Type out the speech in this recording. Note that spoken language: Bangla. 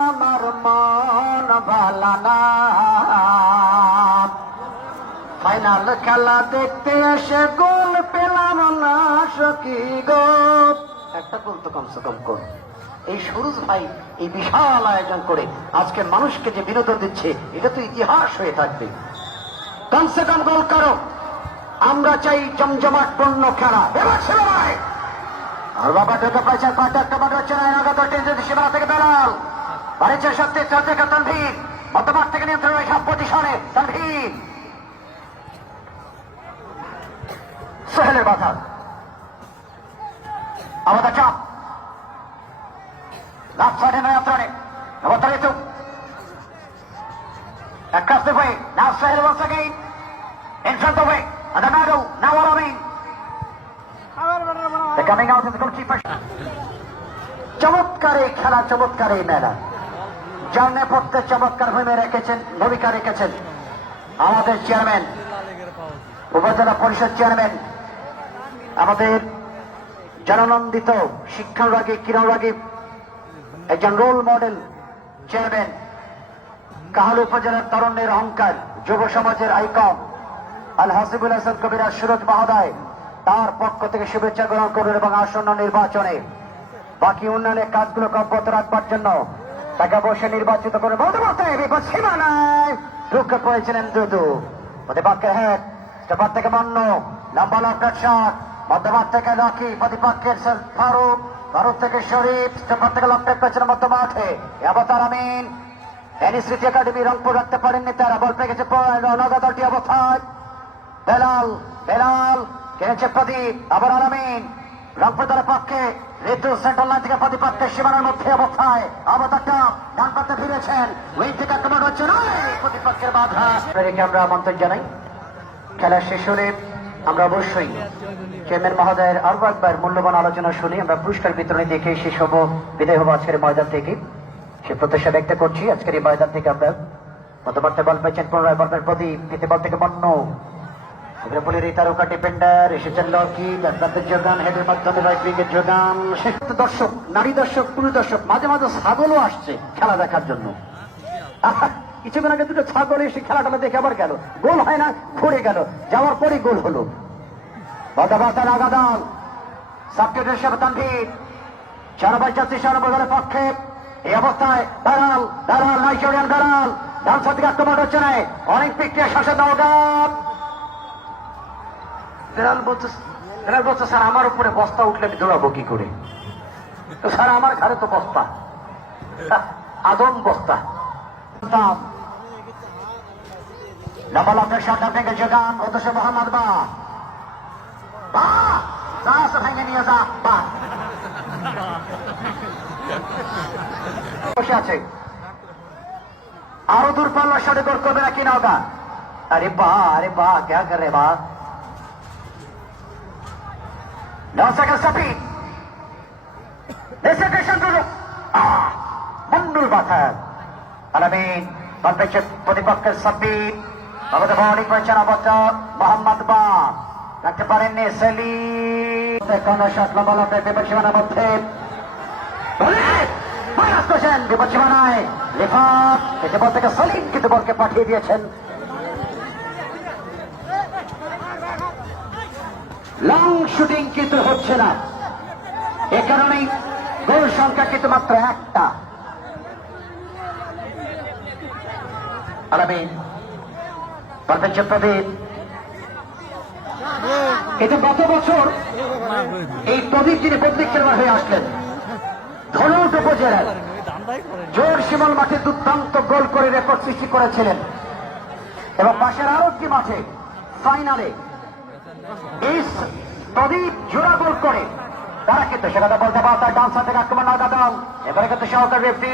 আমার মন ভালা না, ফাইনাল খেলা দেখতে এসে গোল পেলাম না সখী গো। একটা গোল তো কমসে কম কর। এই সুরজ ভাই এই বিশাল আয়োজন করে আজকে মানুষকে যে বিনোদন দিচ্ছে, এটা তো ইতিহাস হয়ে থাকবে। কমসে কম গোল করো। আমরা চাই জমজমাট পূর্ণ খেলা। এবার ছিল ভাই আর বাবা ঢোকে পাইছে পাটা একটা বাট হচ্ছে না। এলাকা যদি সীমানা থেকে বেলাল বাড়িছে সত্যি থেকে তানভীর মধ্যমাঠ থেকে নিয়ন্ত্রণ সব পজিশনে তানভীর সোহেলের বাধা আমাদের চাপ লাভ সাইডে নিয়ন্ত্রণে অবতারিত across the way. Now Sahel once again in front of the way. And the middle, now Alamin. They're coming out of the goalkeeper. চমৎকার এই খেলা, চমৎকার এই মেলা, যার নেপথ্যে চমৎকার ভূমিকা রেখেছেন আমাদের চেয়ারম্যান, উপজেলা পরিষদ চেয়ারম্যান, আমাদের জননন্দিত শিক্ষানুরাগী ক্রীড়ানুরাগী একজন রোল মডেল চেয়ারম্যান, কাহালু উপজেলার তরুণের অহংকার, যুব সমাজের আইকন আল হাসিবুল হাসান কবিরা সুরজ মহোদয়, তার পক্ষ থেকে শুভেচ্ছা গ্রহণ করুন এবং আসন্ন নির্বাচনে বাকি উন্নয়নের কাজগুলোকে অব্যাহত রাখবার জন্য তাকে বসে নির্বাচিত করে বলতে বলতে বিপদ সীমানায় ঢুকে পড়েছিলেন দুদু। প্রতিপক্ষের হেড, স্টেপার থেকে মন্ন, লম্বা লম্বা শট, মধ্যমাঠ থেকে লকি, প্রতিপক্ষের ফারুক, ফারুক থেকে শরীফ, স্টেপার থেকে লম্বা পেছনে মধ্যমাঠে অবতার আমিন। স্মৃতি একাডেমি রংপুর রাখতে পারেননি তারা, বল পেয়ে গেছে নগদ দলটি অবস্থায়। বেলাল বেলাল কিনেছে প্রদীপ, আবার আলামিন রংপুর দলের পক্ষে ঋতু সেন্ট্রাল লাইন থেকে প্রতিপক্ষের সীমানার মধ্যে অবস্থায় অবতারটা ডান পাতে ফিরেছেন, উইং থেকে আক্রমণ হচ্ছে না, প্রতিপক্ষের বাধা রেখে আমরা আমন্ত্রণ জানাই। খেলা শেষ হলে আমরা অবশ্যই চেয়ারম্যান মহোদয়ের আরো একবার মূল্যবান আলোচনা শুনি, আমরা পুরস্কার বিতরণী দেখে শেষ হব, বিদায় হবো আজকের ময়দান থেকে। সে প্রত্যাশা ব্যক্ত করছি আজকের এই ময়দান থেকে আমরা মধ্যমাঠে বল পেয়েছেন পুনরায় বলবেন প্রদীপ, নিতে বল থেকে মন্ন, বলের এই তারকা ডিফেন্ডার এসেছেন লকি, ব্যাটসম্যানদের যোগান, হেডের মাধ্যমে রাইট উইকের যোগান। দর্শক, নারী দর্শক, পুরুষ দর্শক, মাঝে মাঝে ছাগলও আসছে খেলা দেখার জন্য। কিছুক্ষণ আগে দুটো ছাগল এসে খেলাটা দেখে আবার গেল, গোল হয় না, ঘুরে গেল, যাওয়ার পরই গোল হলো। বাদাবাতার আগাদাল সাবজেক্ট হিসেবে তানভীর 4/4 পক্ষে এই অবস্থায় দালাল দালাল নাইজেরিয়ান দালাল ডান সাইড থেকে আক্রমণ হচ্ছে না, অলিম্পিক শাসক নওগাঁ। বেলাল বলছে স্যার আমার উপরে বস্তা উঠলে আমি দৌড়াবো কি করে? তো স্যার আমার ঘরে তো বস্তা, আদম বস্তা। লম্বা লম্বা শট ভেঙে যোগান অধ্যক্ষ মোহাম্মদ ভেঙে নিয়ে যা বসে আছে। আরো দূর পাল্লা শটে গোল করবে নাকি নওগাঁ? আরে বাহ ক্যা করে বা 9 সেকেন্ড স্টপিং মন্ডুর বাধা আলামিন বল পেয়েছে প্রতিপক্ষের সাব্বির, আমাদের বলিং করেছেন অবতার মোহাম্মদ বা রাখতে পারেননি সেলিম। কোন শট লম্বা লম্বা বিপদ সীমানার মধ্যে বিপদ সীমানায় রিফাত এসে বল থেকে সলিম কিন্তু বলকে পাঠিয়ে দিয়েছেন। লং শুটিং কিন্তু হচ্ছে না, এ কারণেই গোল সংখ্যা কিন্তু মাত্র একটা। আলামিন প্রদীপ, কিন্তু গত বছর এই প্রদীপ যিনি প্রদীপ খেলোয়াড় হয়ে আসলেন ধনুট উপজেলার জোর শিমল মাঠে দুর্দান্ত গোল করে রেকর্ড সৃষ্টি করেছিলেন এবং পাশের আরো একটি মাঠে ফাইনালে এই প্রদীপ জোড়া গোল করে তারা কিন্তু সেখানে বলতে পারত ডান্সার থেকে আক্রমণ না দাদা, এবারে কিন্তু সহকারী রেফারি